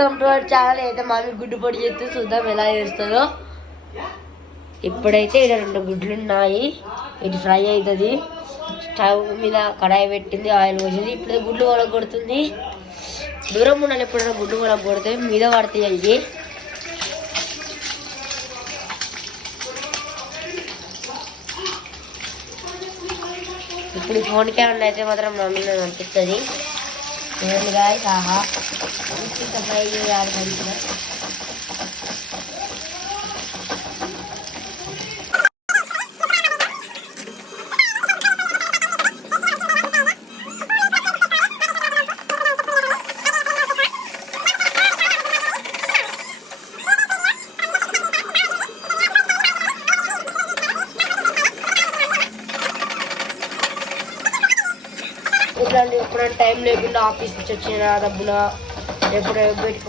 Welcome to our channel. అయితే mummy గుడ్డు పొడి చేస్తూ చూద్దాం ఎలా చేస్తుందో. ఇప్పుడైతే ఇక్కడ 2 గుడ్లు ఉన్నాయి. ఇది ఫ్రై అవుతుంది. స్టవ్ మీద కడాయి పెట్టింది, ఆయిల్ పోసింది. ఇప్పుడు గుడ్లు కొడుతుంది. దూరం ఉండాలి, ఎప్పుడైనా గుడ్లు కొడితే మీద పడతాయి అవి. ఇప్పుడు ఈ ఫోన్ కెమెరా అయితే మాత్రం మమ్మీని అనిపిస్తుంది. చూడండిగా ఆహా ఇంత ఫ్రై చేయాలి మంచిగా. ఇట్లాంటి ఎప్పుడైనా టైం లేకుండా ఆఫీస్ నుంచి వచ్చిన డబ్బున ఎప్పుడైనా